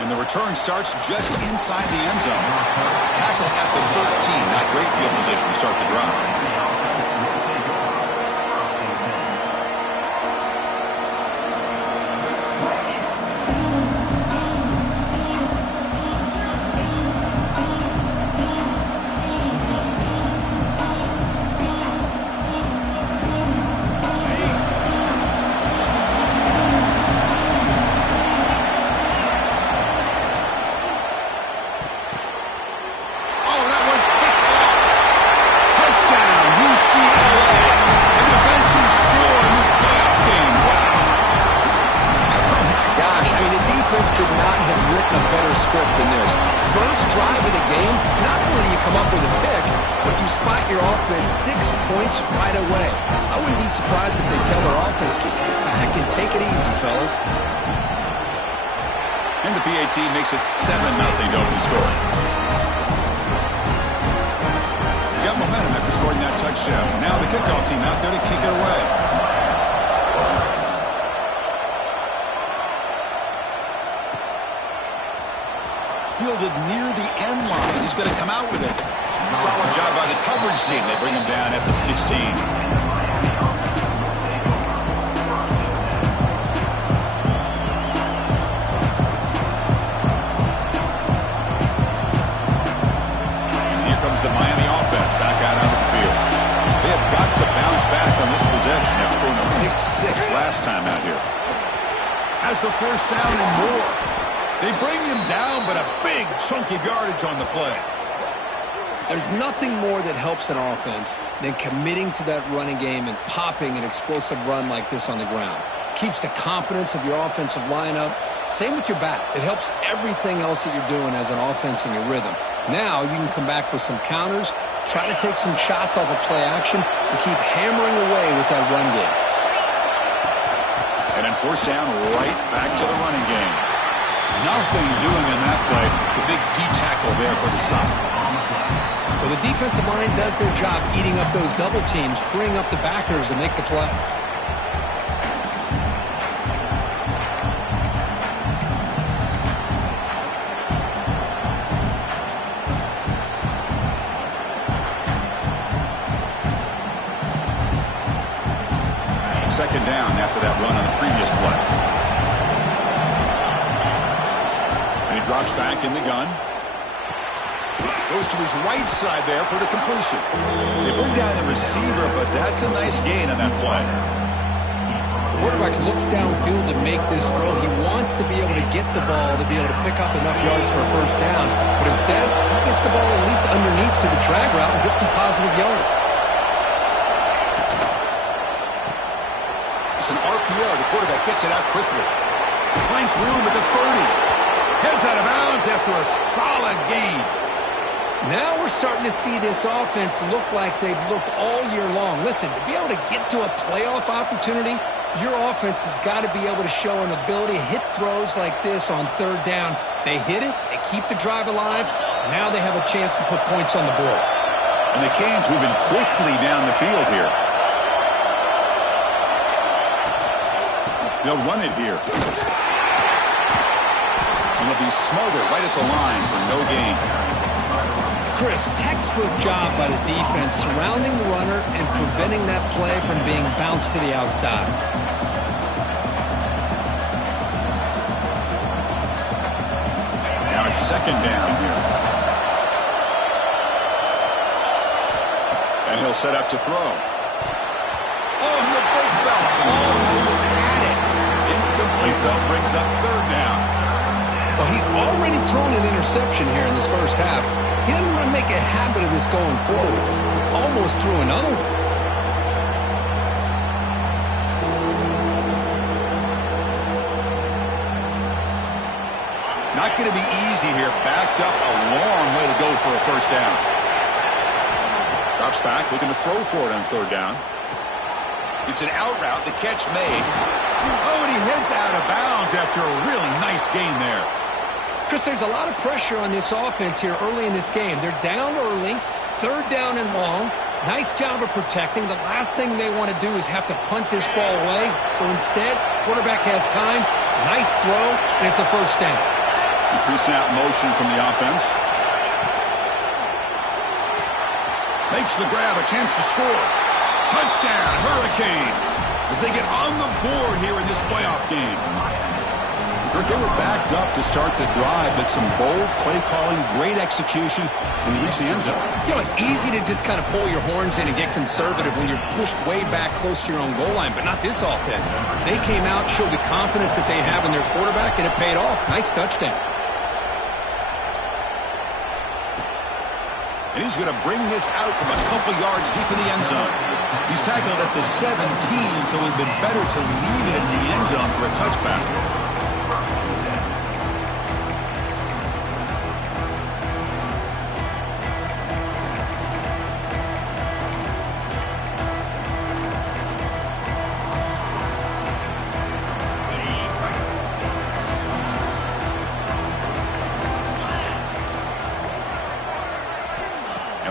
And the return starts just inside the end zone. Tackle at the 13. Not great field position to start the drive. UCLA, a defensive score in this playoff game. Wow. Gosh, I mean, the defense could not have written a better script than this. First drive of the game, not only do you come up with a pick, but you spot your offense 6 points right away. I wouldn't be surprised if they tell their offense, just sit back and take it easy, fellas. And the PAT makes it 7-0 to open score. Got momentum after scoring that touchdown. Now the kickoff team out there to kick it away. Fielded near the end line. He's going to come out with it. Solid job by the coverage team. They bring him down at the 16. The Miami offense back out onto the field. They have got to bounce back on this possession after throwing a pick 6 last time out here. Has the first down and more. They bring him down, but a big chunky yardage on the play. There's nothing more that helps an offense than committing to that running game and popping an explosive run like this on the ground. Keeps the confidence of your offensive lineup. Same with your back. It helps everything else that you're doing as an offense in your rhythm. Now you can come back with some counters, try to take some shots off of play action, and keep hammering away with that run game. And then first down, right back to the running game. Nothing doing in that play. The big D tackle there for the stop. Well, the defensive line does their job eating up those double teams, freeing up the backers to make the play. Second down after that run on the previous play. And he drops back in the gun. Goes to his right side there for the completion. They bring down the receiver, but that's a nice gain on that play. The quarterback looks downfield to make this throw. He wants to be able to get the ball to be able to pick up enough yards for a first down. But instead, he gets the ball at least underneath to the drag route and gets some positive yards. It's an RPO. The quarterback gets it out quickly. Finds room at the 30. Heads out of bounds after a solid gain. Now we're starting to see this offense look like they've looked all year long. Listen, to be able to get to a playoff opportunity, your offense has got to be able to show an ability to hit throws like this on third down. They hit it, they keep the drive alive, now they have a chance to put points on the board. And the Canes moving quickly down the field here. They'll run it here. And they'll be smothered right at the line for no gain. Chris, textbook job by the defense surrounding the runner and preventing that play from being bounced to the outside. Now it's second down here. And he'll set up to throw. Oh, and the big fella almost had it. Incomplete, though, brings up third down. Well, he's already thrown an interception here in this first half. He doesn't want to make a habit of this going forward. Almost threw another one. Not going to be easy here. Backed up a long way to go for a first down. Drops back, looking to throw for it on third down. It's an out route, the catch made. Oh, and he heads out of bounds after a really nice gain there. Chris, there's a lot of pressure on this offense here early in this game. They're down early, third down and long. Nice job of protecting. The last thing they want to do is have to punt this ball away. So instead, quarterback has time, nice throw, and it's a first down. Pre-snap motion from the offense. Makes the grab, a chance to score. Touchdown, Hurricanes, as they get on the board here in this playoff game. They were backed up to start the drive, but some bold play calling, great execution, and they reached the end zone. You know, it's easy to just kind of pull your horns in and get conservative when you're pushed way back close to your own goal line, but not this offense. They came out, showed the confidence that they have in their quarterback, and it paid off. Nice touchdown. And he's going to bring this out from a couple yards deep in the end zone. He's tackled at the 17, so it would have been better to leave it in the end zone for a touchback.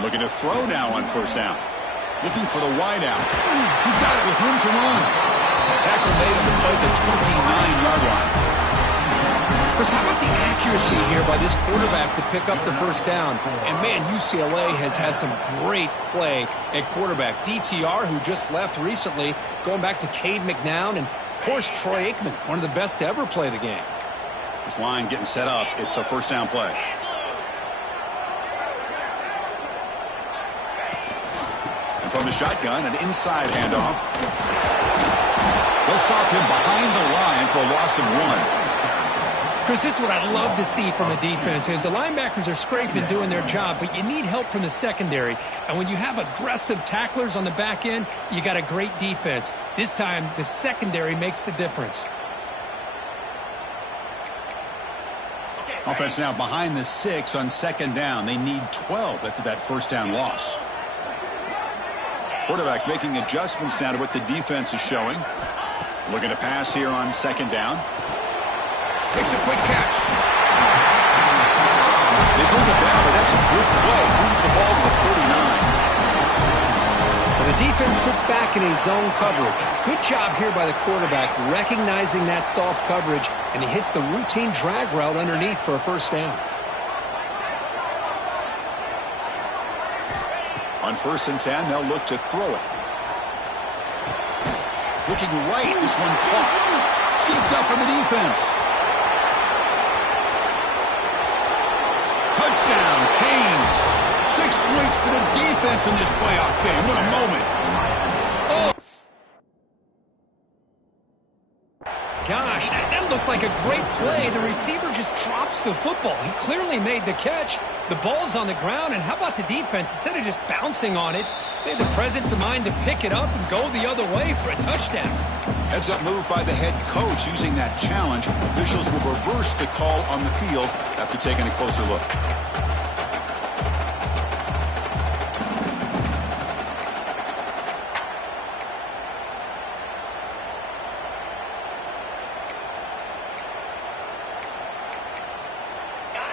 Looking to throw now on first down. Looking for the wide out. He's got it with room to run. Tackle made on the play at the 29-yard line. Chris, how about the accuracy here by this quarterback to pick up the first down? And, man, UCLA has had some great play at quarterback. DTR, who just left recently, going back to Cade McNown, and, of course, Troy Aikman, one of the best to ever play the game. This line getting set up. It's a first down play. From the shotgun, an inside handoff. They'll stop him behind the line for a loss of 1. Chris, this is what I love to see from a defense is the linebackers are scraping doing their job, but you need help from the secondary. And when you have aggressive tacklers on the back end, you got a great defense. This time, the secondary makes the difference. Offense now behind the 6 on second down. They need 12 after that first down loss. Quarterback making adjustments now to what the defense is showing. Looking to pass here on second down. Makes a quick catch. They bring it down, but that's a good play. Moves the ball to the 39. Well, the defense sits back in a zone coverage. Good job here by the quarterback recognizing that soft coverage, and he hits the routine drag route underneath for a first down. On first and 10, they'll look to throw it. Looking right, this one caught. Scooped up on the defense. Touchdown, Canes. 6 points for the defense in this playoff game. What a moment. Gosh, that looked like a great play. The receiver just drops the football. He clearly made the catch. The ball's on the ground, and how about the defense? Instead of just bouncing on it, they had the presence of mind to pick it up and go the other way for a touchdown. Heads-up move by the head coach using that challenge. Officials will reverse the call on the field after taking a closer look.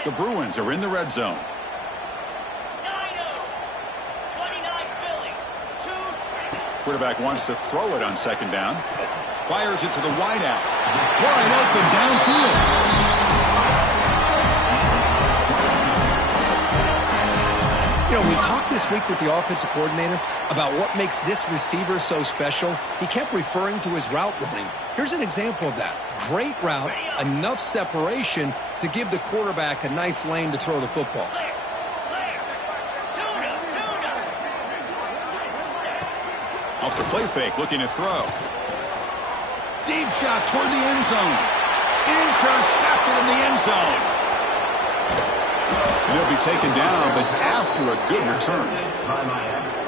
The Bruins are in the red zone. Quarterback wants to throw it on second down. Fires it to the wide out. Wide open downfield. You know, we talked this week with the offensive coordinator about what makes this receiver so special. He kept referring to his route running. Here's an example of that. Great route, enough separation to give the quarterback a nice lane to throw the football. Off the play fake, looking to throw. Deep shot toward the end zone. Intercepted in the end zone. And he'll be taken down, but after a good return.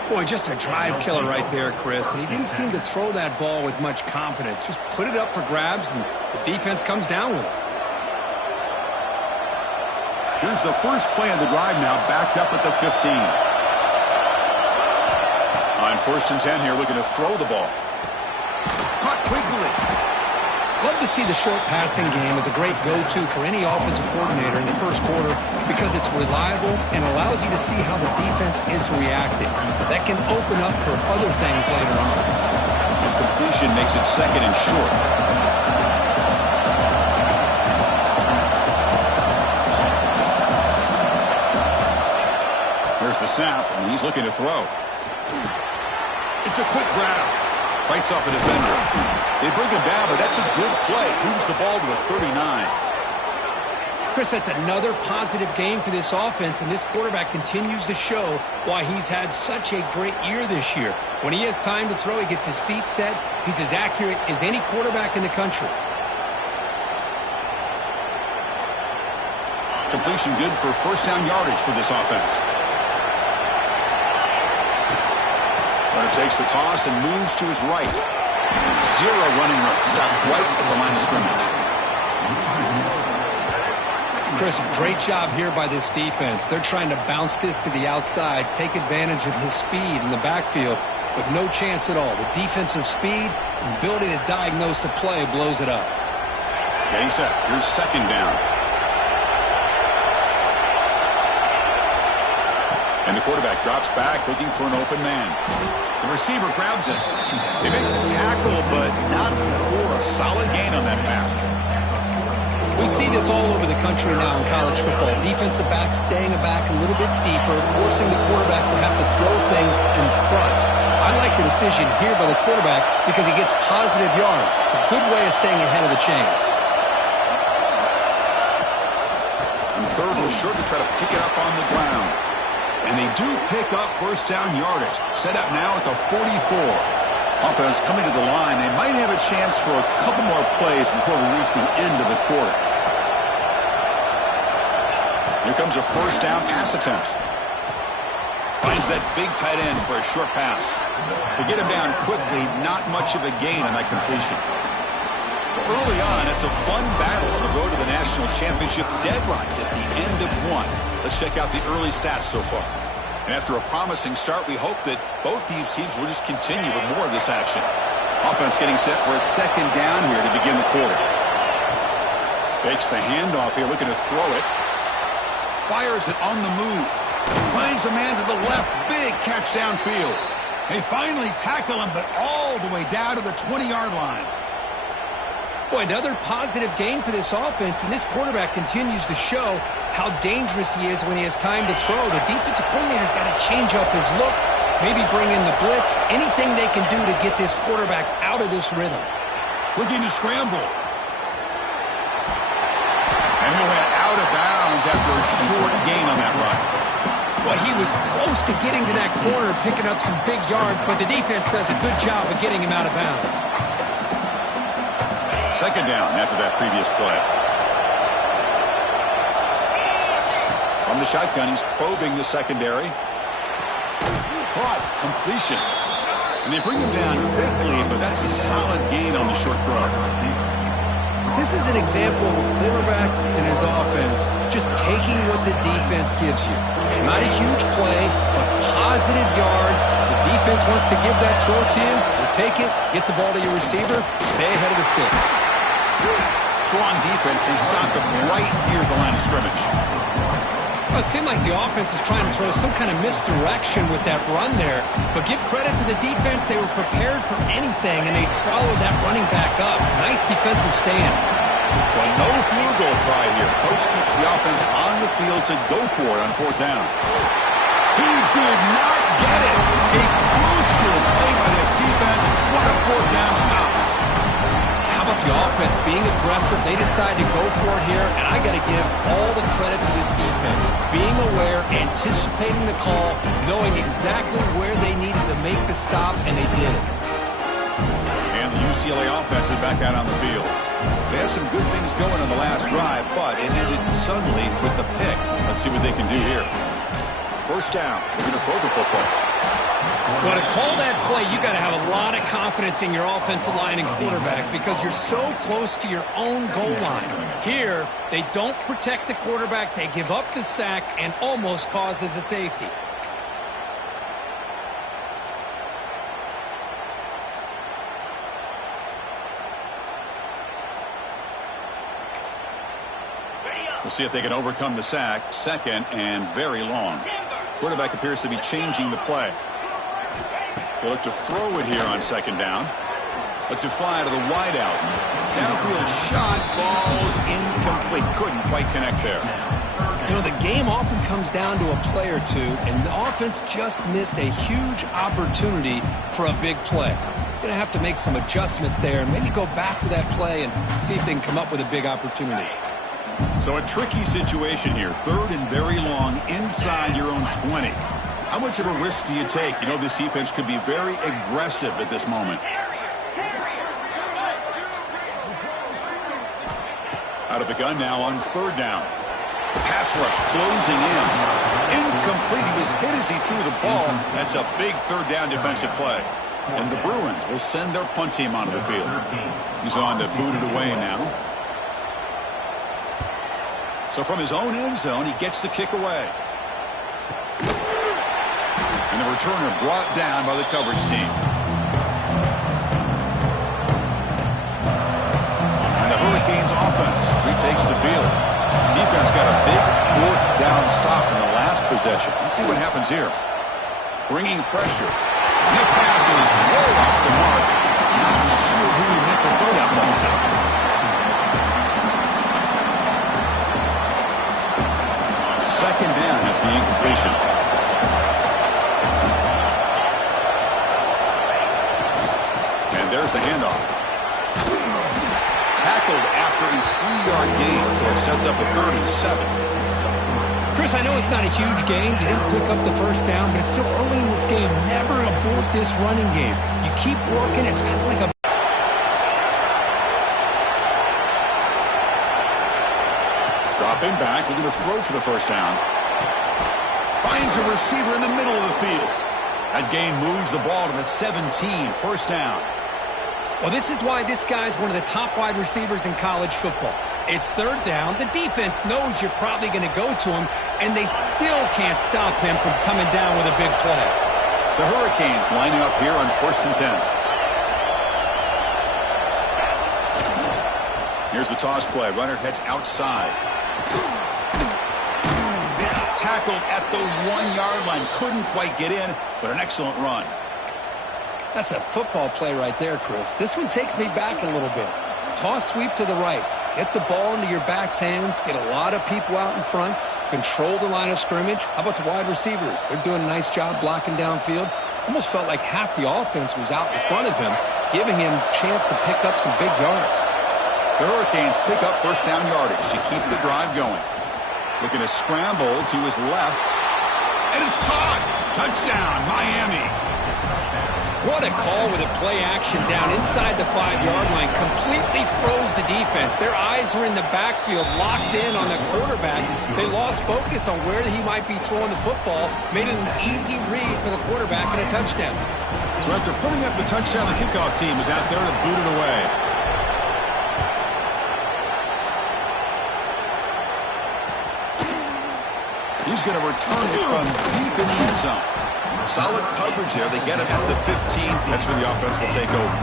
Boy, just a drive killer right there, Chris. And he didn't seem to throw that ball with much confidence. Just put it up for grabs, and the defense comes down with it. Here's the first play of the drive now, backed up at the 15. On first and 10 here, looking to throw the ball. Caught quickly. Love to see the short passing game as a great go-to for any offensive coordinator in the first quarter because it's reliable and allows you to see how the defense is reacting. That can open up for other things later on. The completion makes it second and short. snap, and he's looking to throw. It's a quick grab. Fights off a defender. They bring him down, but that's a good play. Moves the ball to the 39. Chris, that's another positive game for this offense, and this quarterback continues to show why he's had such a great year this year. When he has time to throw, he gets his feet set. He's as accurate as any quarterback in the country. Completion good for first down yardage for this offense. Runner takes the toss and moves to his right. Zero running room. Stopped right at the line of scrimmage. Chris, great job here by this defense. They're trying to bounce this to the outside, take advantage of his speed in the backfield, but no chance at all. The defensive speed and ability to diagnose the play blows it up. Getting set. Here's second down. And the quarterback drops back looking for an open man. The receiver grabs it. They make the tackle, but not before a solid gain on that pass. We see this all over the country now in college football. Defensive backs staying back a little bit deeper, forcing the quarterback to have to throw things in front. I like the decision here by the quarterback because he gets positive yards. It's a good way of staying ahead of the chains. And third was short to try to pick it up on the ground. And they do pick up first down yardage. Set up now at the 44. Offense coming to the line. They might have a chance for a couple more plays before we reach the end of the quarter. Here comes a first down pass attempt. Finds that big tight end for a short pass. To get him down quickly, not much of a gain on that completion. Early on, it's a fun battle on the road to the national championship, deadlocked at the end of one. Let's check out the early stats so far. And after a promising start, we hope that both these teams will just continue with more of this action. Offense getting set for a second down here to begin the quarter. Fakes the handoff here, looking to throw it. Fires it on the move. Finds a man to the left. Big catch downfield. They finally tackle him, but all the way down to the 20-yard line. Boy, another positive game for this offense, and this quarterback continues to show how dangerous he is when he has time to throw. The defensive coordinator's got to change up his looks, maybe bring in the blitz, anything they can do to get this quarterback out of this rhythm. Looking to scramble. And he'll head out of bounds after a short gain on that run. Well, he was close to getting to that corner, picking up some big yards, but the defense does a good job of getting him out of bounds. Second down after that previous play. From the shotgun, he's probing the secondary. Caught, completion. And they bring him down quickly, but that's a solid gain on the short throw. This is an example of a quarterback and his offense just taking what the defense gives you. Not a huge play, but positive yards. The defense wants to give that throw to you. You take it, get the ball to your receiver, stay ahead of the sticks. Strong defense. They stop him right near the line of scrimmage. Well, it seemed like the offense is trying to throw some kind of misdirection with that run there. But give credit to the defense. They were prepared for anything, and they swallowed that running back up. Nice defensive stand. So no field goal try here. Coach keeps the offense on the field to go for it on fourth down. He did not get it. A crucial play by this defense. What a fourth down stop. How about the offense being aggressive? They decide to go for it here, and I got to give all the credit to this defense. Being aware, anticipating the call, knowing exactly where they needed to make the stop, and they did it. And the UCLA offense is back out on the field. They had some good things going on the last drive, but it ended suddenly with the pick. Let's see what they can do here. First down. They're going to throw the football. Well, to call that play, you got to have a lot of confidence in your offensive line and quarterback because you're so close to your own goal line. Here, they don't protect the quarterback. They give up the sack and almost causes a safety. We'll see if they can overcome the sack. Second and very long. Quarterback appears to be changing the play. They look to throw it here on second down. Lets it fly to the wideout. Downfield shot falls incomplete. Couldn't quite connect there. You know, the game often comes down to a play or two, and the offense just missed a huge opportunity for a big play. Going to have to make some adjustments there and maybe go back to that play and see if they can come up with a big opportunity. So a tricky situation here. 3rd and very long inside your own 20. How much of a risk do you take? You know, this defense could be very aggressive at this moment. Out of the gun now on 3rd down. Pass rush closing in. Incomplete. He was hit as he threw the ball. That's a big 3rd down defensive play. And the Bruins will send their punt team onto the field. He's on to boot it away now. So from his own end zone, he gets the kick away. And the returner brought down by the coverage team. And the Hurricanes offense retakes the field. Defense got a big 4th down stop in the last possession. Let's see what happens here. Bringing pressure. And the pass is way off the mark. Not sure who he meant to throw that ball to. 2nd down after the incompletion. And there's the handoff. Tackled after a 3-yard gain, so it sets up a 3rd and 7. Chris, I know it's not a huge gain. You didn't pick up the 1st down, but it's still early in this game. Never abort this running game. You keep working. It's kind of like a... Dropping back, looking to throw for the 1st down. Finds a receiver in the middle of the field. That gain moves the ball to the 17, 1st down. Well, this is why this guy's one of the top wide receivers in college football. It's 3rd down. The defense knows you're probably going to go to him, and they still can't stop him from coming down with a big play. The Hurricanes lining up here on 1st and 10. Here's the toss play. Runner heads outside. Tackled at the 1-yard line. Couldn't quite get in, but an excellent run. That's a football play right there, Chris. This one takes me back a little bit. Toss sweep to the right. Get the ball into your back's hands. Get a lot of people out in front. Control the line of scrimmage. How about the wide receivers? They're doing a nice job blocking downfield. Almost felt like half the offense was out in front of him, giving him a chance to pick up some big yards. The Hurricanes pick up 1st down yardage to keep the drive going. Looking to scramble to his left. And it's caught. Touchdown, Miami. What a call with a play action down inside the 5-yard line. Completely froze the defense. Their eyes are in the backfield, locked in on the quarterback. They lost focus on where he might be throwing the football. Made it an easy read for the quarterback and a touchdown. So after putting up the touchdown, the kickoff team is out there to boot it away. He's going to return it from deep in the end zone. Solid coverage there. They get him at the 15. That's where the offense will take over.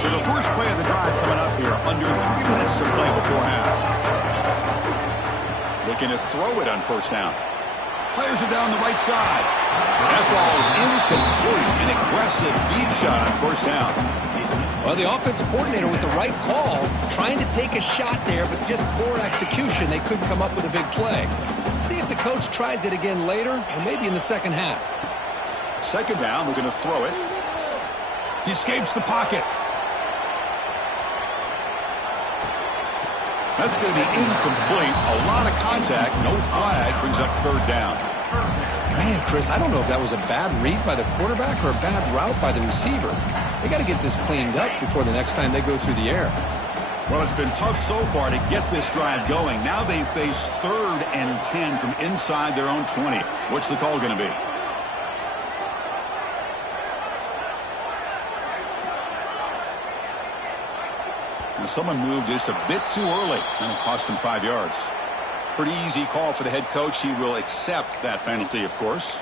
So the first play of the drive coming up here. Under 3 minutes to play before half. Looking to throw it on 1st down. Players are down the right side. That ball is incomplete. An aggressive deep shot on 1st down. Well, the offensive coordinator with the right call, trying to take a shot there, but just poor execution. They couldn't come up with a big play. See if the coach tries it again later, or maybe in the 2nd half. 2nd down, we're going to throw it. He escapes the pocket. That's going to be incomplete. A lot of contact. No flag. Brings up 3rd down. Man, Chris, I don't know if that was a bad read by the quarterback or a bad route by the receiver. They got to get this cleaned up before the next time they go through the air. Well, it's been tough so far to get this drive going. Now they face 3rd and 10 from inside their own 20. What's the call going to be? Someone moved this a bit too early, and it cost him 5 yards. Pretty easy call for the head coach. He will accept that penalty, of course.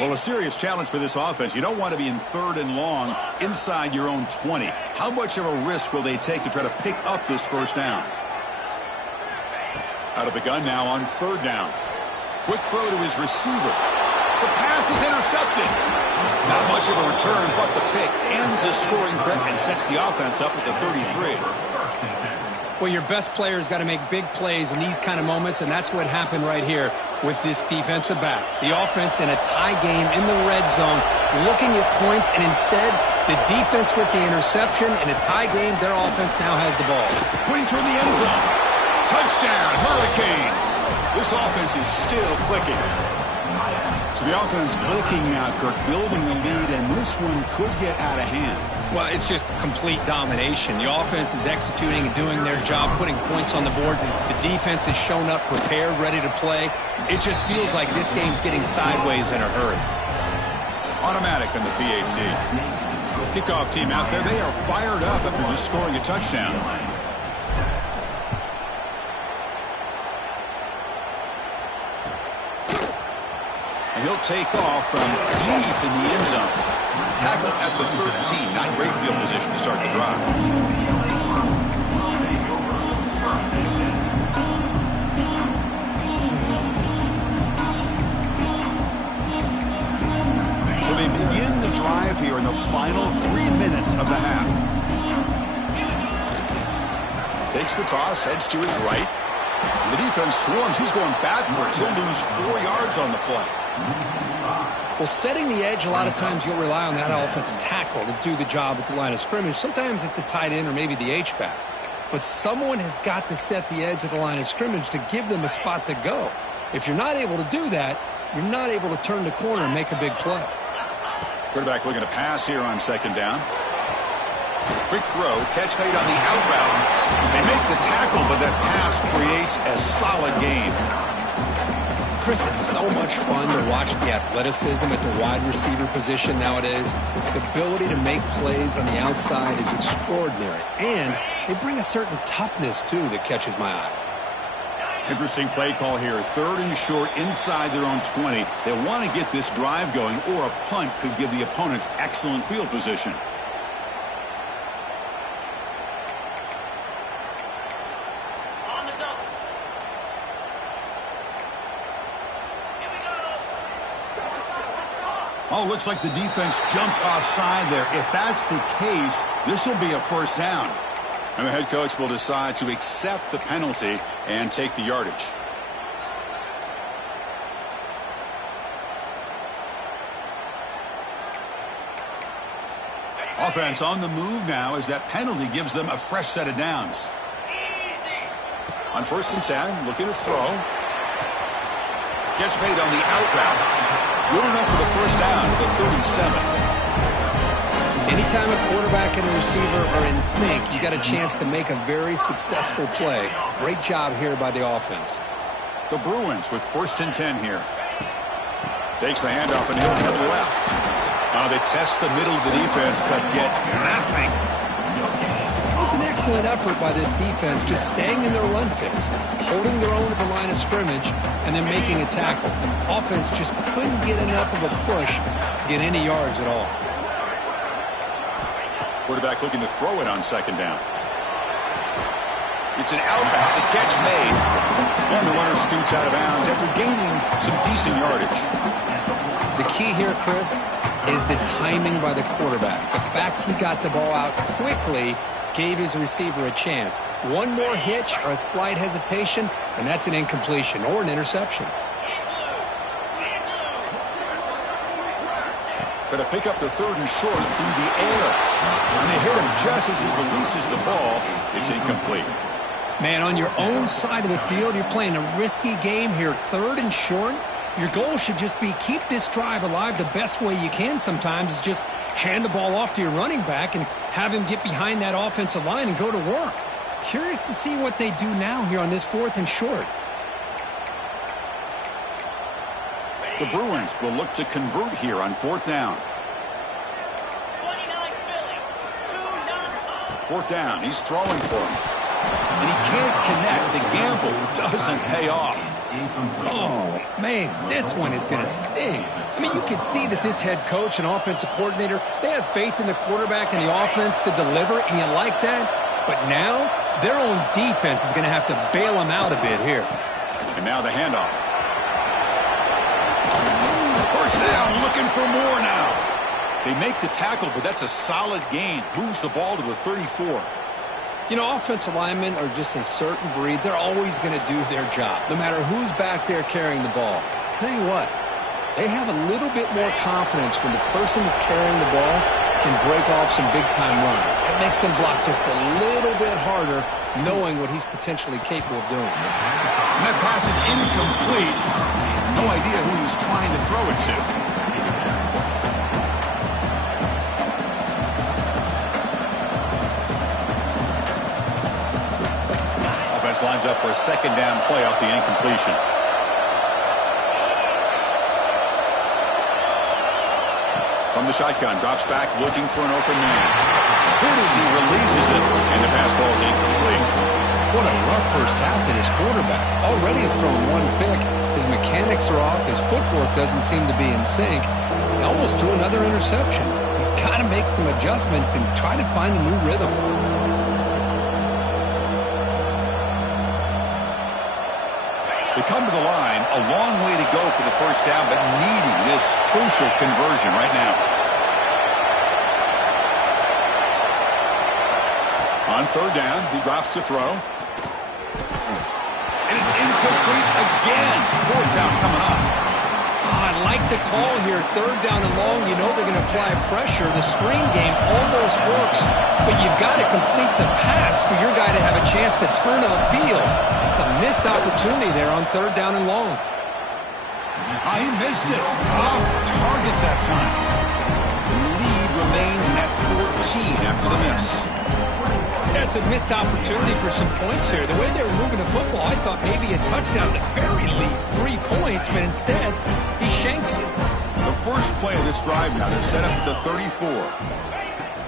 Well, a serious challenge for this offense. You don't want to be in 3rd and long inside your own 20. How much of a risk will they take to try to pick up this first down? Out of the gun now on 3rd down. Quick throw to his receiver. The pass is intercepted. Not much of a return, but the pick ends a scoring threat and sets the offense up at the 33. Well, your best player's got to make big plays in these kind of moments, and that's what happened right here with this defensive back. The offense in a tie game in the red zone, looking at points, and instead, the defense with the interception. In a tie game, their offense now has the ball. Pointing toward the end zone. Touchdown, Hurricanes. This offense is still clicking. So the offense clicking now, Kirk, building the lead, and this one could get out of hand. Well, it's just complete domination. The offense is executing and doing their job, putting points on the board. The defense has shown up, prepared, ready to play. It just feels like this game's getting sideways in a hurry. Automatic on the PAT. Kickoff team out there. They are fired up after just scoring a touchdown. And he'll take off from deep in the end zone. Tackle at the 13. Not great field position to start the drive. So they begin the drive here in the final 3 minutes of the half. Takes the toss, heads to his right. The defense swarms. He's going backwards. He'll lose 4 yards on the play. Well, setting the edge, a lot of times you'll rely on that offensive tackle to do the job at the line of scrimmage. Sometimes it's a tight end or maybe the H-back. But someone has got to set the edge at the line of scrimmage to give them a spot to go. If you're not able to do that, you're not able to turn the corner and make a big play. Quarterback looking to pass here on 2nd down. Quick throw, catch made on the outbound. They make the tackle, but that pass creates a solid gain. Chris, it's so much fun to watch the athleticism at the wide receiver position nowadays. The ability to make plays on the outside is extraordinary. And they bring a certain toughness, too, that catches my eye. Interesting play call here. 3rd and short inside their own 20. They want to get this drive going, or a punt could give the opponents excellent field position. Oh, looks like the defense jumped offside there. If that's the case, this will be a first down. And the head coach will decide to accept the penalty and take the yardage. Offense on the move now as that penalty gives them a fresh set of downs. On 1st and 10, looking to throw. Catch made on the out route. Good enough for the first down at the 37. Anytime a quarterback and a receiver are in sync, you got a chance to make a very successful play. Great job here by the offense. The Bruins with 1st and 10 here. Takes the handoff and he'll head left. They test the middle of the defense, but get nothing. It was an excellent effort by this defense, just staying in their run fix, holding their own at the line of scrimmage, and then making a tackle. Offense just couldn't get enough of a push to get any yards at all. Quarterback looking to throw it on 2nd down. It's an outbound. The catch made. And the runner scoots out of bounds after gaining some decent yardage. The key here, Chris, is the timing by the quarterback. The fact he got the ball out quickly gave his receiver a chance. One more hitch or a slight hesitation, and that's an incompletion or an interception. Going to pick up the 3rd and short through the air. And they hit him just as he releases the ball. It's incomplete. Man, on your own side of the field, you're playing a risky game here. 3rd and short. Your goal should just be keep this drive alive the best way you can sometimes is just hand the ball off to your running back and have him get behind that offensive line and go to work. Curious to see what they do now here on this 4th and short. The Bruins will look to convert here on 4th down. 4th down, he's throwing for him. And he can't connect. The gamble doesn't pay off. Oh, man, this one is going to sting. I mean, you could see that this head coach and offensive coordinator, they have faith in the quarterback and the offense to deliver, and you like that. But now, their own defense is going to have to bail them out a bit here. And now the handoff. First down, looking for more now. They make the tackle, but that's a solid gain. Moves the ball to the 34. You know, offensive linemen are just a certain breed. They're always going to do their job, no matter who's back there carrying the ball. I'll tell you what, they have a little bit more confidence when the person that's carrying the ball can break off some big-time runs. That makes them block just a little bit harder, knowing what he's potentially capable of doing. And that pass is incomplete. No idea who he was trying to throw it to. Offense lines up for a second down play off the incompletion. From the shotgun, drops back, looking for an open man. Good as he releases it, and the pass ball is incomplete. What a rough first half for this quarterback. Already has thrown one pick. His mechanics are off. His footwork doesn't seem to be in sync. He almost threw another interception. He's got to make some adjustments and try to find a new rhythm. They come to the line, a long way to go for the first down, but needing this crucial conversion right now. On third down, he drops to throw. And it's incomplete again. Fourth down coming up. I like the call here. Third down and long, you know they're going to apply pressure. The screen game almost works, but you've got to complete the pass for your guy to have a chance to turn upfield. It's a missed opportunity there on third down and long. He missed it. Off target that time. The lead remains at 14 after the miss. That's a missed opportunity for some points here. The way they were moving the football, I thought maybe a touchdown at the very least, 3 points, but instead, he shanks it. The first play of this drive now, they're set up at the 34.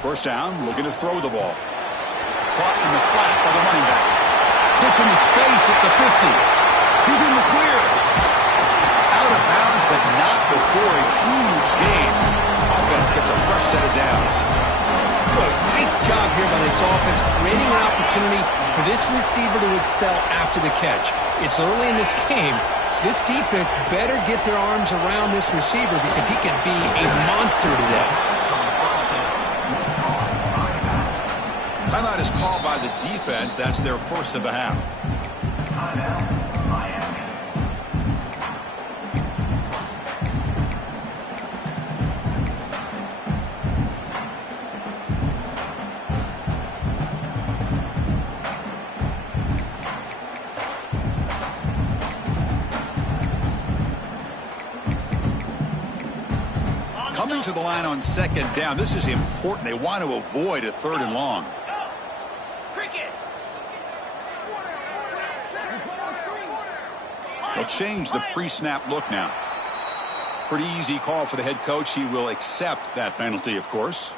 First down, looking to throw the ball. Caught in the flat by the running back. Gets into space at the 50. He's in the clear. Out of bounds, but not before a huge gain. Offense gets a fresh set of downs. Well, nice job here by this offense, creating an opportunity for this receiver to excel after the catch. It's early in this game, so this defense better get their arms around this receiver because he can be a monster today. Timeout is called by the defense. That's their first of the half. Coming to the line on second down. This is important. They want to avoid a third and long. They'll change the pre-snap look now. Pretty easy call for the head coach. He will accept that penalty, of course.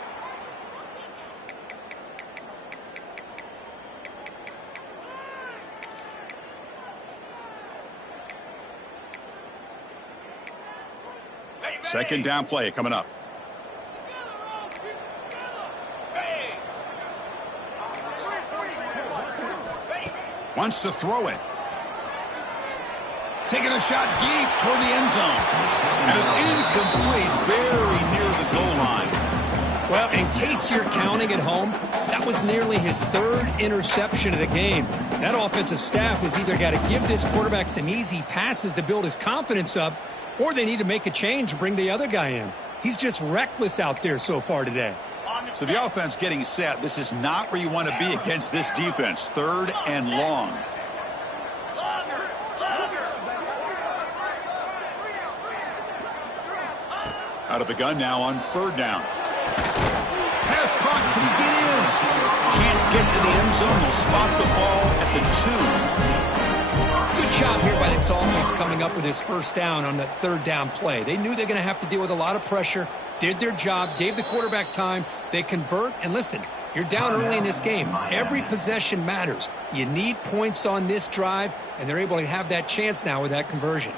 Second down play coming up. Wants to throw it. Taking a shot deep toward the end zone. And it's incomplete, very near the goal line. Well, in case you're counting at home, that was nearly his third interception of the game. That offensive staff has either got to give this quarterback some easy passes to build his confidence up, or they need to make a change and bring the other guy in. He's just reckless out there so far today. So the offense getting set. This is not where you want to be against this defense. Third and long. Out of the gun now on third down. Pass caught. Can he get in? Can't get to the end zone. They'll spot the ball at the 2. Good job here by this offense coming up with his first down on that third down play. They knew they're going to have to deal with a lot of pressure, did their job, gave the quarterback time. They convert, and listen, You're down early in this game. Every possession matters. You need points on this drive, and they're able to have that chance now with that conversion.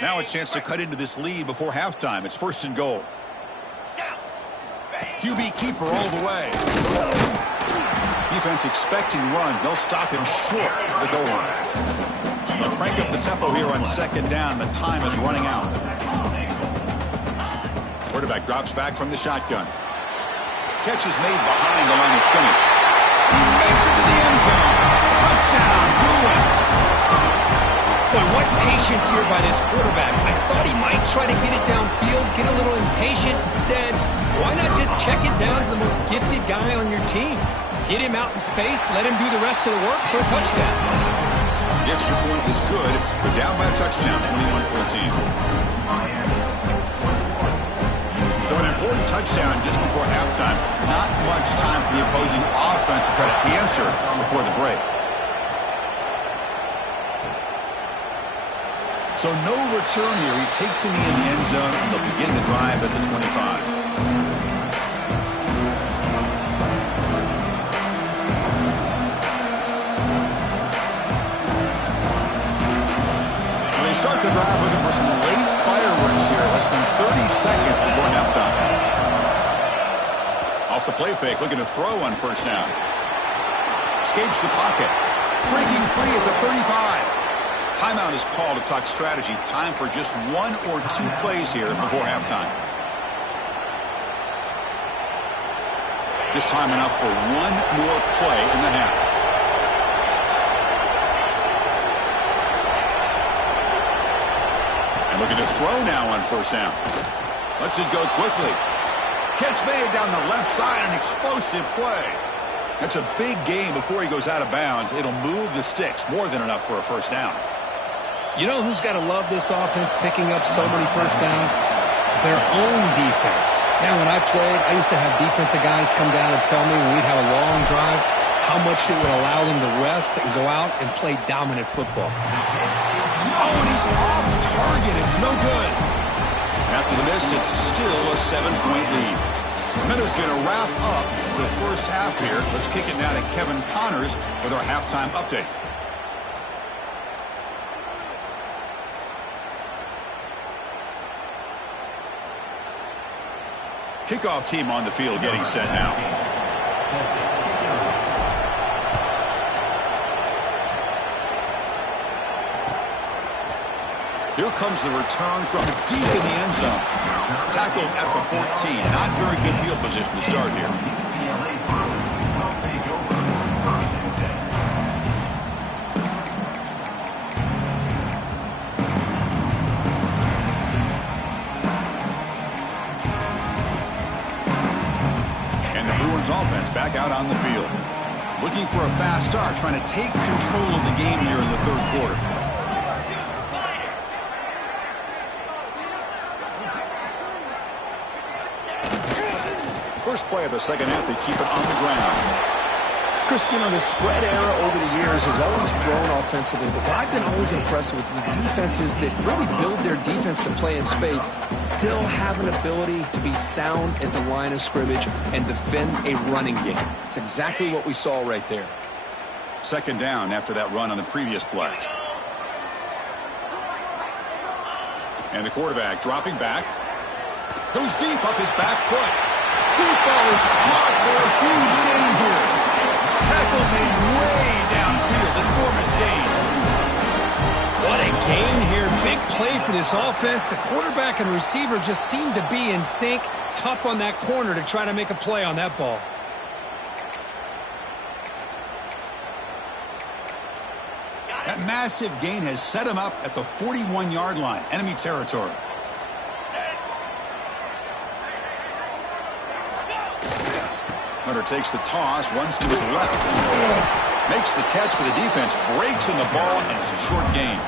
Now a chance to cut into this lead before halftime. It's 1st and goal. QB keeper all the way. Defense expecting run. They'll stop him short of the goal line. They'll crank up the tempo here on 2nd down. The time is running out. Quarterback drops back from the shotgun. Catch is made behind the line of scrimmage. He makes it to the end zone. Touchdown, Bruins. Boy, what patience here by this quarterback. I thought he might try to get it downfield, get a little impatient. Instead, why not just check it down to the most gifted guy on your team? Get him out in space, let him do the rest of the work for a touchdown. The extra point is good. They're down by a touchdown, 21-14. So an important touchdown just before halftime. Not much time for the opposing offense to try to answer before the break. So no return here. He takes it in the end zone, and they'll begin the drive at the 25. So they start the drive looking for some late fireworks here, less than 30 seconds before halftime. Off the play fake, looking to throw on 1st down. Escapes the pocket. Breaking free at the 35. Timeout is called to talk strategy. Time for just 1 or 2 plays here before halftime. Just time enough for 1 more play in the half. And looking to throw now on 1st down. Lets it go quickly. Catch made down the left side, an explosive play. That's a big gain before he goes out of bounds. It'll move the sticks, more than enough for a 1st down. You know who's got to love this offense picking up so many 1st downs? Their own defense. Now, when I played, I used to have defensive guys come down and tell me when we'd have a long drive how much it would allow them to rest and go out and play dominant football. Oh, and he's off target. It's no good. After the miss, it's still a 7-point lead. Meadows going to wrap up the 1st half here. Let's kick it now to Kevin Connors with our halftime update. Kickoff team on the field getting set now. Here comes the return from deep in the end zone. Tackled at the 14. Not very good field position to start here. Offense back out on the field. Looking for a fast start, trying to take control of the game here in the 3rd quarter. First play of the 2nd half, they keep it on the ground. Chris, you know, the spread era over the years has always grown offensively, but what I've been always impressed with the defenses that really build their defense to play in space still have an ability to be sound at the line of scrimmage and defend a running game. It's exactly what we saw right there. 2nd down after that run on the previous play. And the quarterback dropping back. Goes deep up his back foot. Deep ball is caught for a huge gain here. Tackle made way downfield. Enormous gain. What a gain here. Big play for this offense. The quarterback and receiver just seem to be in sync. Tough on that corner to try to make a play on that ball. That massive gain has set him up at the 41-yard line. Enemy territory. Hunter takes the toss, runs to his left. Makes the catch, but the defense breaks in the ball, and it's a short gain.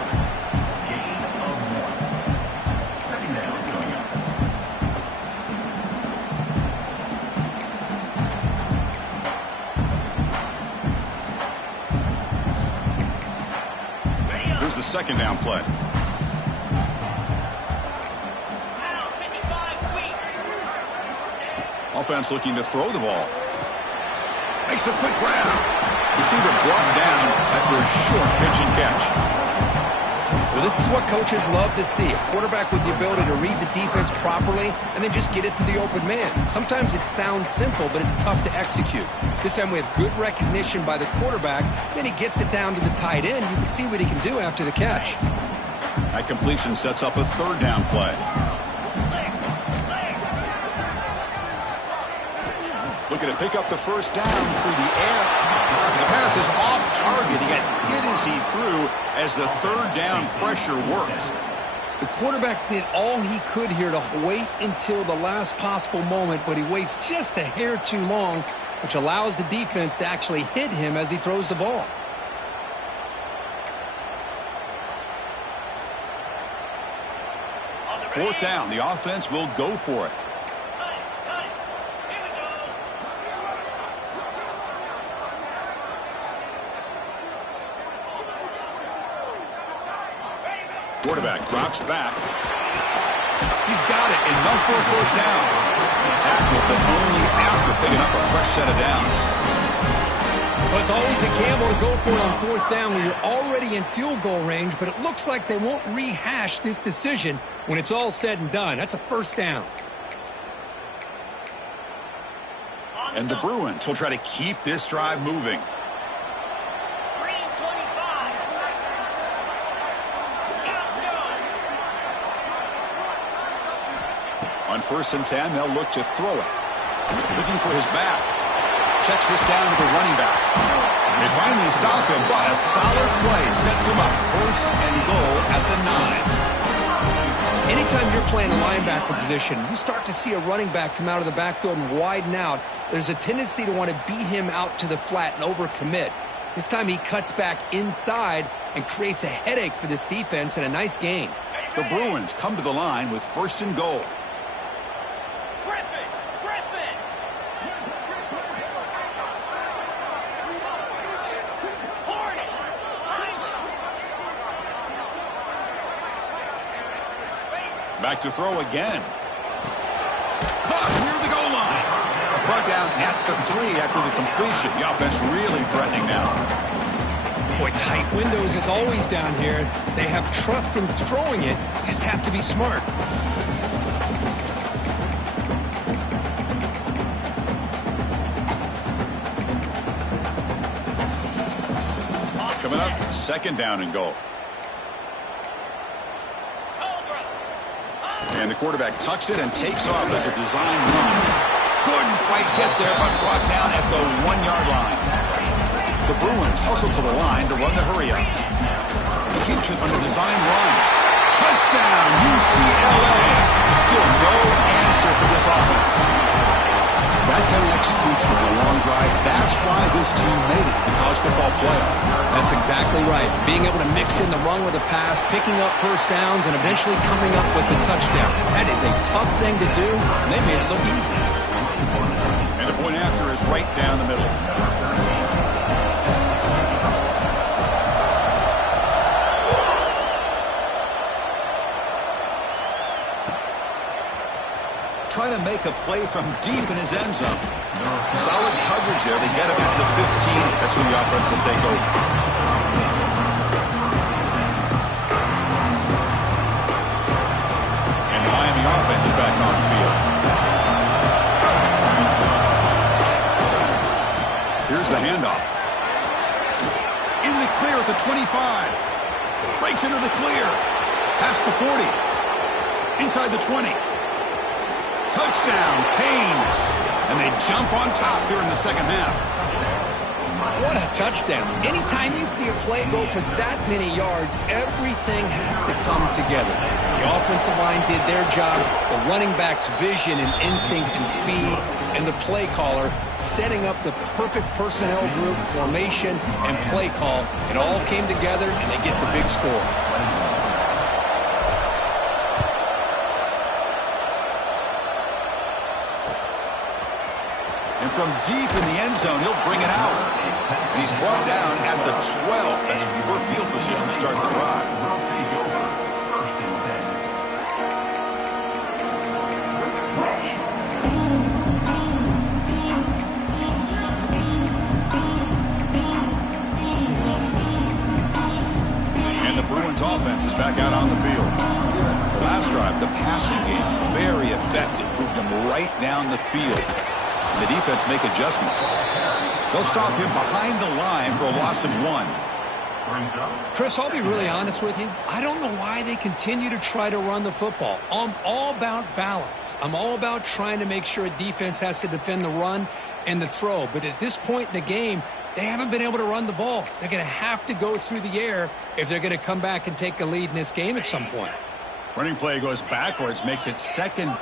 second down play. Offense looking to throw the ball. Makes a quick grab. Receiver brought down after a short pitch and catch. Well, this is what coaches love to see. A quarterback with the ability to read the defense properly and then just get it to the open man. Sometimes it sounds simple, but it's tough to execute. This time we have good recognition by the quarterback. Then he gets it down to the tight end. You can see what he can do after the catch. That completion sets up a third down play. Looking to pick up the first down through the air. The pass is off target. He got hit as he threw as the third down pressure works. The quarterback did all he could here to wait until the last possible moment, but he waits just a hair too long, which allows the defense to actually hit him as he throws the ball. Fourth down. The offense will go for it. Quarterback drops back. He's got it. Enough for a first down. Tackle, but only after picking up a fresh set of downs. Well, it's always a gamble to go for it on fourth down when you're already in field goal range, but it looks like they won't rehash this decision when it's all said and done. That's a first down. And the Bruins will try to keep this drive moving. On 1st and 10, they'll look to throw it. Looking for his back. Checks this down to the running back. They finally stop him, but a solid play sets him up. 1st and goal at the 9. Anytime you're playing linebacker position, you start to see a running back come out of the backfield and widen out. There's a tendency to want to beat him out to the flat and overcommit. This time he cuts back inside and creates a headache for this defense and a nice gain. The Bruins come to the line with 1st and goal. Back to throw again. Caught near the goal line. Brought down at the 3 after the completion. The offense really threatening now. Boy, tight windows is always down here. They have trust in throwing it. You just have to be smart. Coming up, 2nd down and goal. And the quarterback tucks it and takes off as a design run. Couldn't quite get there, but brought down at the 1-yard line. The Bruins hustle to the line to run the hurry-up. He keeps it on the design run. Touchdown, UCLA. Still no answer for this offense. That kind of execution on a long drive, that's why this team made it to the college football playoff. That's exactly right. Being able to mix in the run with a pass, picking up first downs, and eventually coming up with the touchdown. That is a tough thing to do, and they made it look easy. And the point after is right down the middle. Trying to make a play from deep in his end zone. Solid coverage there. They get him at the 15. That's when the offense will take over. And the Miami offense is back on the field. Here's the handoff. In the clear at the 25. Breaks into the clear. Past the 40. Inside the 20. Touchdown, Canes. And they jump on top here in the second half. What a touchdown. Anytime you see a play go for that many yards, everything has to come together. The offensive line did their job, the running back's vision and instincts and speed, and the play caller setting up the perfect personnel group, formation, and play call. It all came together, and they get the big score. And from deep in the end zone, he'll bring it out. And he's brought down at the 12. That's poor field position to start the drive. And the Bruins offense is back out on the field. The last drive, the passing game, very effective. Moved him right down the field. And the defense make adjustments. They'll stop him behind the line for a loss of 1. Chris, I'll be really honest with you. I don't know why they continue to try to run the football. I'm all about balance. I'm all about trying to make sure a defense has to defend the run and the throw. But at this point in the game, they haven't been able to run the ball. They're going to have to go through the air if they're going to come back and take a lead in this game at some point. Running play goes backwards, makes it second.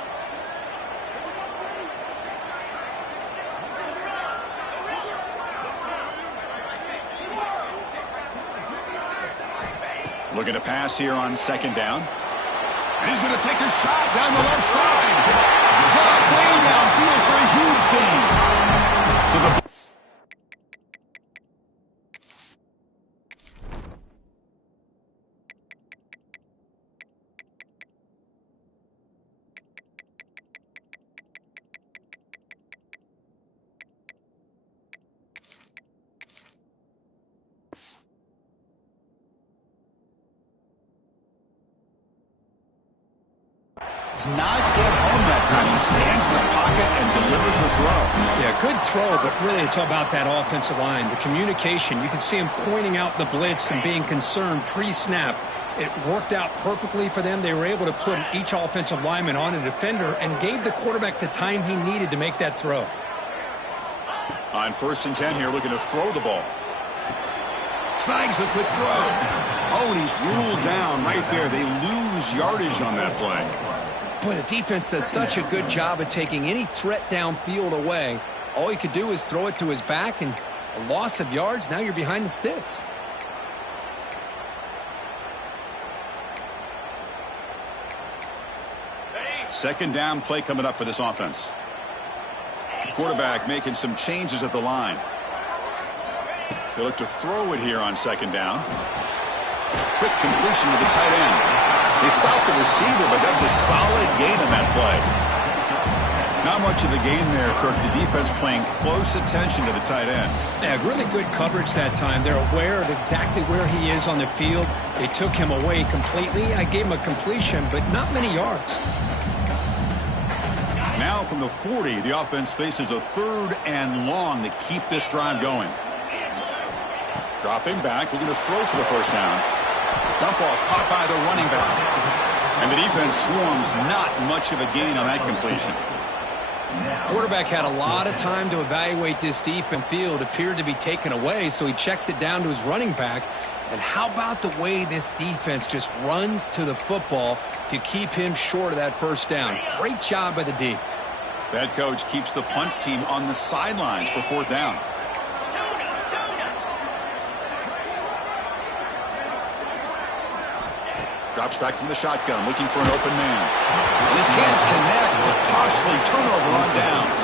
Looking to pass here on second down. And he's going to take a shot down the left side. Caught way downfield for a huge gain. So the not get home that time. He stands in the pocket and delivers the throw. Yeah, good throw, but really it's all about that offensive line. The communication, you can see him pointing out the blitz and being concerned pre-snap. It worked out perfectly for them. They were able to put each offensive lineman on a defender and gave the quarterback the time he needed to make that throw. On 1st and 10 here, looking to throw the ball. Snags the quick throw. Oh, and he's ruled down right there. They lose yardage on that play. Boy, the defense does such a good job of taking any threat downfield away. All you could do is throw it to his back, and a loss of yards, now you're behind the sticks. Second down play coming up for this offense. Quarterback making some changes at the line. They look to throw it here on second down. Quick completion to the tight end. They stopped the receiver, but that's a solid gain on that play. Not much of a gain there, Kirk. The defense paying close attention to the tight end. Yeah, really good coverage that time. They're aware of exactly where he is on the field. They took him away completely. I gave him a completion, but not many yards. Now from the 40, the offense faces a 3rd and long to keep this drive going. Dropping back, looking to throw for the first down. Dump off caught by the running back. And the defense swarms, not much of a gain on that completion. Quarterback had a lot of time to evaluate this defense field. Appeared to be taken away, so he checks it down to his running back. And how about the way this defense just runs to the football to keep him short of that first down? Great job by the D. Head coach keeps the punt team on the sidelines for 4th down. Drops back from the shotgun, looking for an open man. And he can't connect. A costly turnover on downs.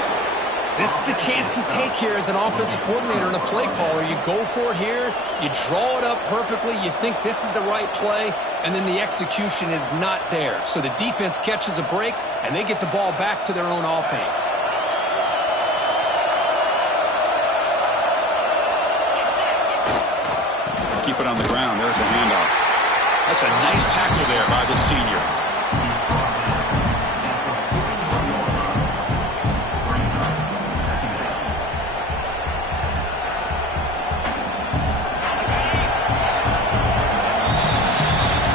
This is the chance you take here as an offensive coordinator and a play caller. You go for it here, you draw it up perfectly, you think this is the right play, and then the execution is not there. So the defense catches a break, and they get the ball back to their own offense. Keep it on the ground. There's a handoff. That's a nice tackle there by the senior.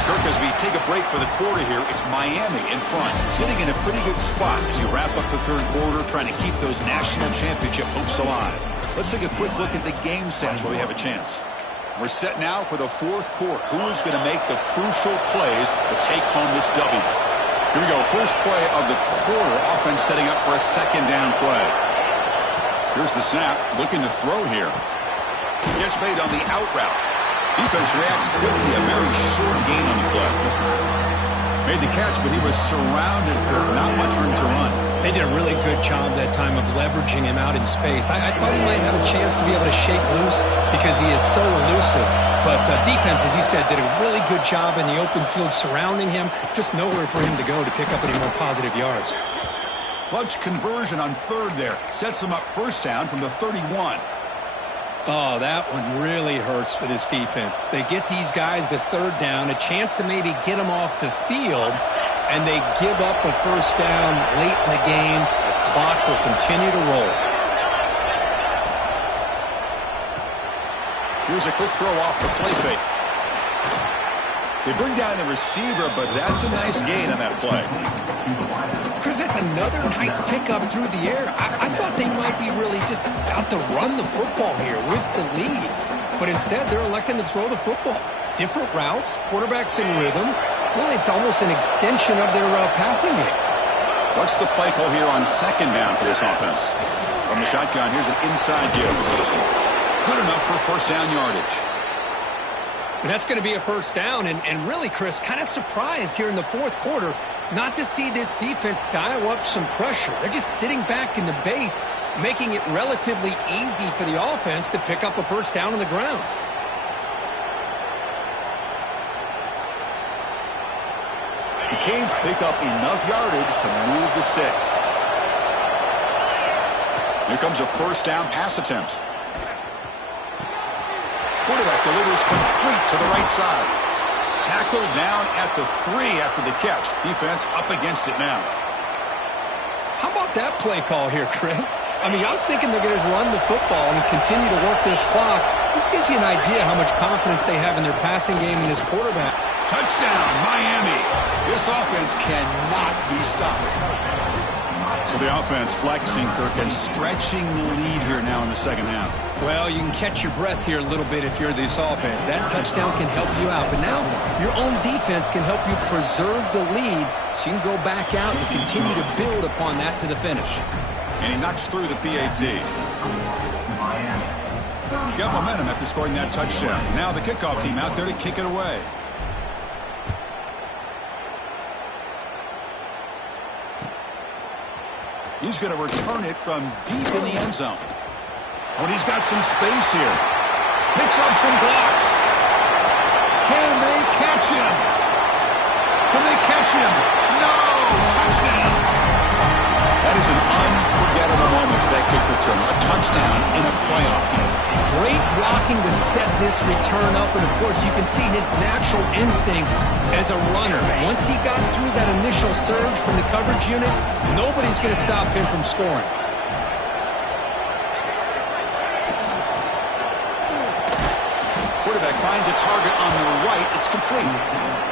Kirk, as we take a break for the quarter here, it's Miami in front, sitting in a pretty good spot as you wrap up the 3rd quarter, trying to keep those national championship hopes alive. Let's take a quick look at the game sense while we have a chance. We're set now for the 4th quarter. Who is going to make the crucial plays to take home this W? Here we go. First play of the quarter. Offense setting up for a 2nd down play. Here's the snap. Looking to throw here. Gets made on the out route. Defense reacts quickly. A very short gain on the play. Made the catch, but he was surrounded, Kirk. Not much room to run. They did a really good job that time of leveraging him out in space. I thought he might have a chance to be able to shake loose because he is so elusive. But defense, as you said, did a really good job in the open field surrounding him. Just nowhere for him to go to pick up any more positive yards. Clutch conversion on third there. Sets him up first down from the 31. Oh, that one really hurts for this defense. They get these guys to third down, a chance to maybe get them off the field, and they give up a first down late in the game. The clock will continue to roll. Here's a quick throw off the play fake. They bring down the receiver, but that's a nice gain on that play. Chris, that's another nice pickup through the air. I thought they might be really just out to run the football here with the lead. But instead, they're electing to throw the football. Different routes, quarterbacks in rhythm. Really, it's almost an extension of their passing game. What's the play call here on second down for this offense? From the shotgun, here's an inside give. Good enough for first down yardage. And that's going to be a first down. And really, Chris, kind of surprised here in the fourth quarter not to see this defense dial up some pressure. They're just sitting back in the base, making it relatively easy for the offense to pick up a first down on the ground. The Canes pick up enough yardage to move the sticks. Here comes a first down pass attempt. Quarterback delivers complete to the right side. Tackled down at the 3 after the catch. Defense up against it now. How about that play call here, Chris? I mean, I'm thinking they're going to run the football and continue to work this clock. This gives you an idea how much confidence they have in their passing game and this quarterback. Touchdown, Miami. This offense cannot be stopped. So the offense flexing, Kirk, and stretching the lead here now in the second half. Well, you can catch your breath here a little bit if you're this offense. That touchdown can help you out. But now your own defense can help you preserve the lead so you can go back out and continue to build upon that to the finish. And he knocks through the PAT. Got momentum after scoring that touchdown. Now the kickoff team out there to kick it away. He's going to return it from deep in the end zone. When he's got some space here. Picks up some blocks. Can they catch him? Can they catch him? No! Touchdown! That is an unforgettable moment for that kick return. A touchdown in a playoff game. Great blocking to set this return up. And, of course, you can see his natural instincts as a runner. Once he got through that initial surge from the coverage unit, nobody's going to stop him from scoring. Quarterback finds a target on the right. It's complete.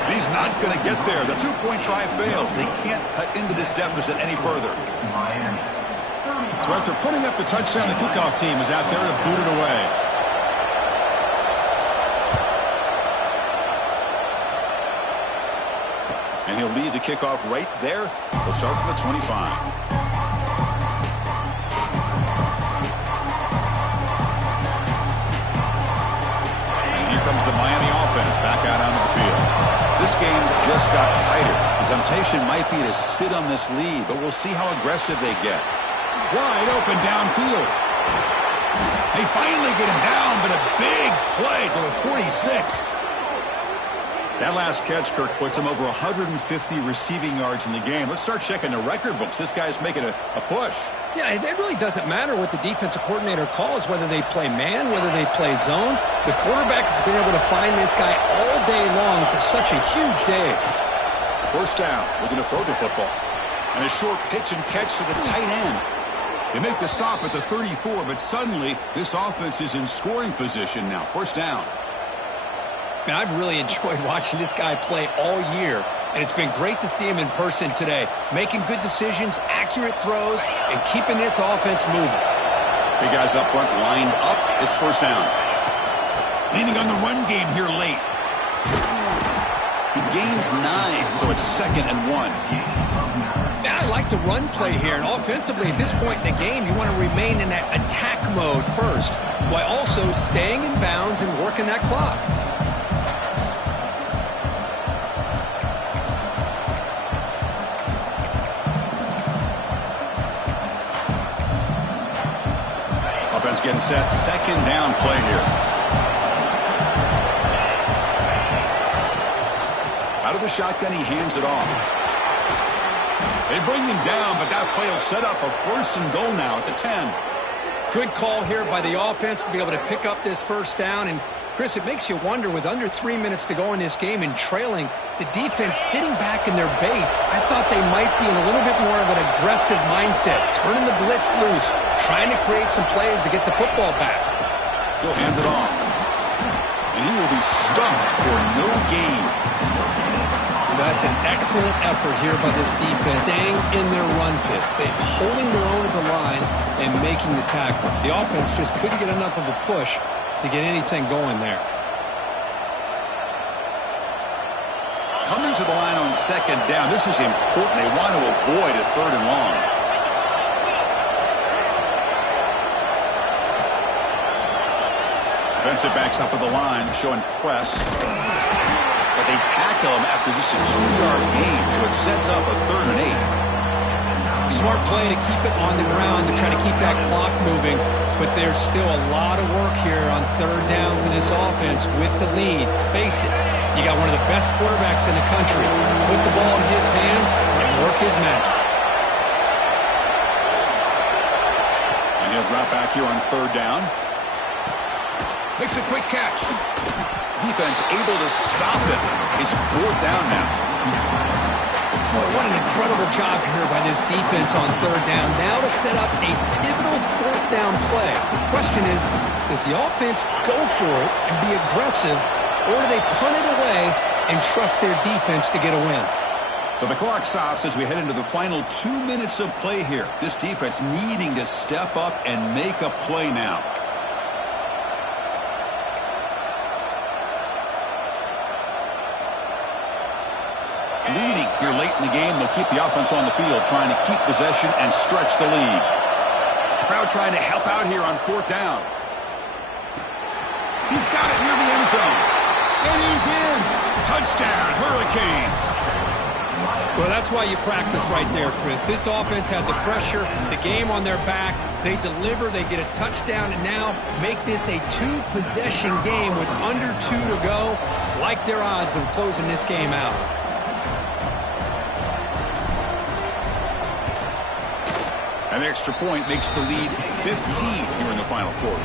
And he's not going to get there. The two-point try fails. They can't cut into this deficit any further. So after putting up the touchdown, the kickoff team is out there to boot it away. And he'll lead the kickoff right there. He'll start from the 25. Comes the Miami offense back out onto the field. This game just got tighter. The temptation might be to sit on this lead, but we'll see how aggressive they get. Wide open downfield. They finally get him down, but a big play to the 46. That last catch, Kirk, puts him over 150 receiving yards in the game. Let's start checking the record books. This guy's making a push. Yeah, it really doesn't matter what the defensive coordinator calls, whether they play man, whether they play zone. The quarterback has been able to find this guy all day long for such a huge day. First down, we're going to throw the football. And a short pitch and catch to the tight end. They make the stop at the 34, but suddenly this offense is in scoring position now. First down. Man, I've really enjoyed watching this guy play all year, and it's been great to see him in person today, making good decisions, accurate throws, and keeping this offense moving. Big guys up front lined up. It's first down. Leaning on the run game here late. He gains 9, so it's 2nd and 1. Now, I like the run play here, and offensively at this point in the game, you want to remain in that attack mode first, while also staying in bounds and working that clock. Defense getting set. Second down play here. Out of the shotgun, he hands it off. They bring him down, but that play will set up a first and goal now at the 10. Good call here by the offense to be able to pick up this first down. And, Chris, it makes you wonder, with under 3 minutes to go in this game and trailing, the defense sitting back in their base, I thought they might be in a little bit more of an aggressive mindset, turning the blitz loose, trying to create some plays to get the football back. He'll hand it off. And he will be stuffed for no gain. That's an excellent effort here by this defense, staying in their run fits. They're holding their own at the line and making the tackle. The offense just couldn't get enough of a push to get anything going there. Coming to the line on second down. This is important. They want to avoid a third and long. Defensive backs up at the line, showing press. But they tackle him after just a 2-yard gain, so it sets up a 3rd and 8. Smart play to keep it on the ground to try to keep that clock moving, but there's still a lot of work here on 3rd down for this offense with the lead. Face it, you got one of the best quarterbacks in the country. Put the ball in his hands and work his magic. And he'll drop back here on 3rd down. Makes a quick catch. Defense able to stop it. It's 4th down now. Boy, what an incredible job here by this defense on 3rd down. Now to set up a pivotal 4th down play. Question is, does the offense go for it and be aggressive, or do they punt it away and trust their defense to get a win? So the clock stops as we head into the final 2 minutes of play here. This defense needing to step up and make a play now. Leading here late in the game, they'll keep the offense on the field, trying to keep possession and stretch the lead. Crowd trying to help out here on 4th down. He's got it near the end zone. And he's in. Touchdown, Hurricanes. Well, that's why you practice right there, Chris. This offense had the pressure, the game on their back. They deliver, they get a touchdown, and now make this a 2-possession game with under 2 to go. Like their odds of closing this game out. An extra point makes the lead 15 here in the final quarter.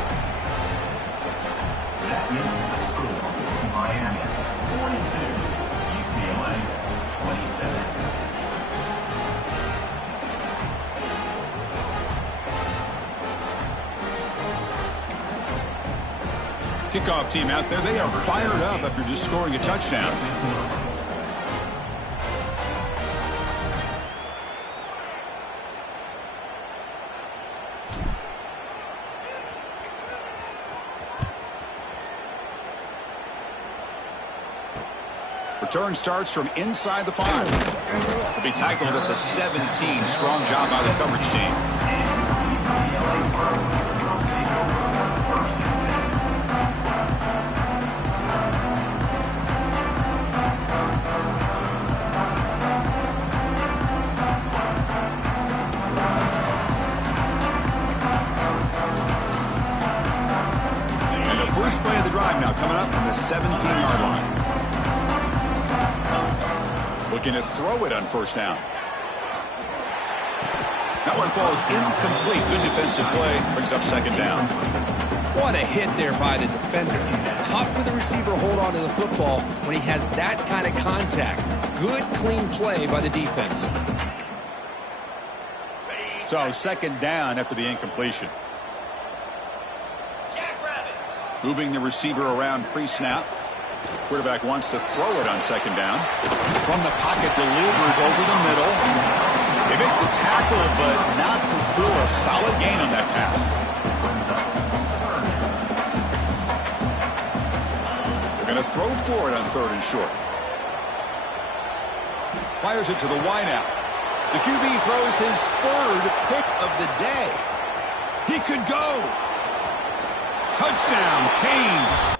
That is the score. Miami 42, UCLA 27. Kickoff team out there. They are fired up after just scoring a touchdown. Return starts from inside the 5. They'll be tackled at the 17. Strong job by the coverage team. And the first play of the drive now coming up from the 17-yard line. Looking to throw it on 1st down. That one falls incomplete. Good defensive play. Brings up 2nd down. What a hit there by the defender. Tough for the receiver to hold on to the football when he has that kind of contact. Good, clean play by the defense. So 2nd down after the incompletion. Moving the receiver around pre-snap. Quarterback wants to throw it on 2nd down. From the pocket, delivers over the middle. They make the tackle, but not before a solid gain on that pass. They're going to throw for it on 3rd and short. Fires it to the wideout. The QB throws his 3rd pick of the day. He could go. Touchdown, Canes.